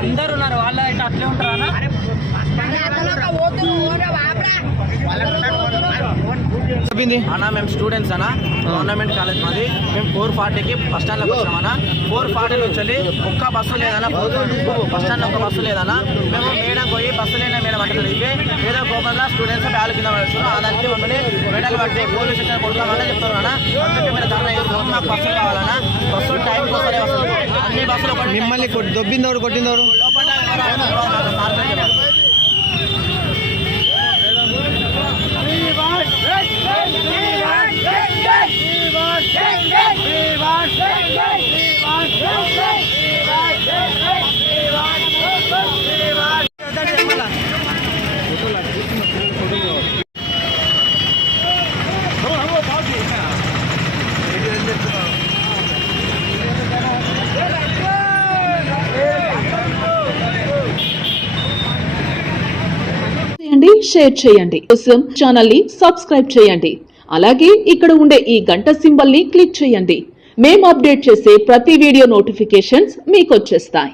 అందరు ఉన్నారు వాళ్ళ అయితే అట్లే ఉంటారా? అన్న మేము స్టూడెంట్స్ అన్న, గవర్నమెంట్ కాలేజ్ మాది. మేము 4:40కి బస్ స్టాండ్లోకి వచ్చాం అన్న. 4:40 నుంచి వెళ్ళి ఒక్క బస్సు లేదన్నా, బస్ స్టాండ్లో ఒక్క బస్సు లేదన్నా. మేము మేడం పోయి బస్సు లేని మేడం అంటే చెప్పి ఏదో కోపంలో స్టూడెంట్స్ బ్యాల్ కింద పడుతున్నారు. దానికి మమ్మల్ని మెడల్ పట్టి పోలీస్ స్టేషన్ కొడుకోవాలని చెప్తారు అన్న. అందుకే మీరు ధర్నా చేస్తున్నారు. మాకు బస్సులు కావాలన్నా, బస్సులు టైంకి వస్తాయి. అన్ని బస్సులు మిమ్మల్ని దొబ్బిందవరు కొట్టిందవరు? షేర్ చేయండి. కోసం ఛానల్ ని సబ్స్క్రైబ్ చేయండి. అలాగే ఇక్కడ ఉండే ఈ గంట సింబల్ ని క్లిక్ చేయండి. మేము అప్డేట్ చేసే ప్రతి వీడియో నోటిఫికేషన్స్ మీకు వచ్చేస్తాయి.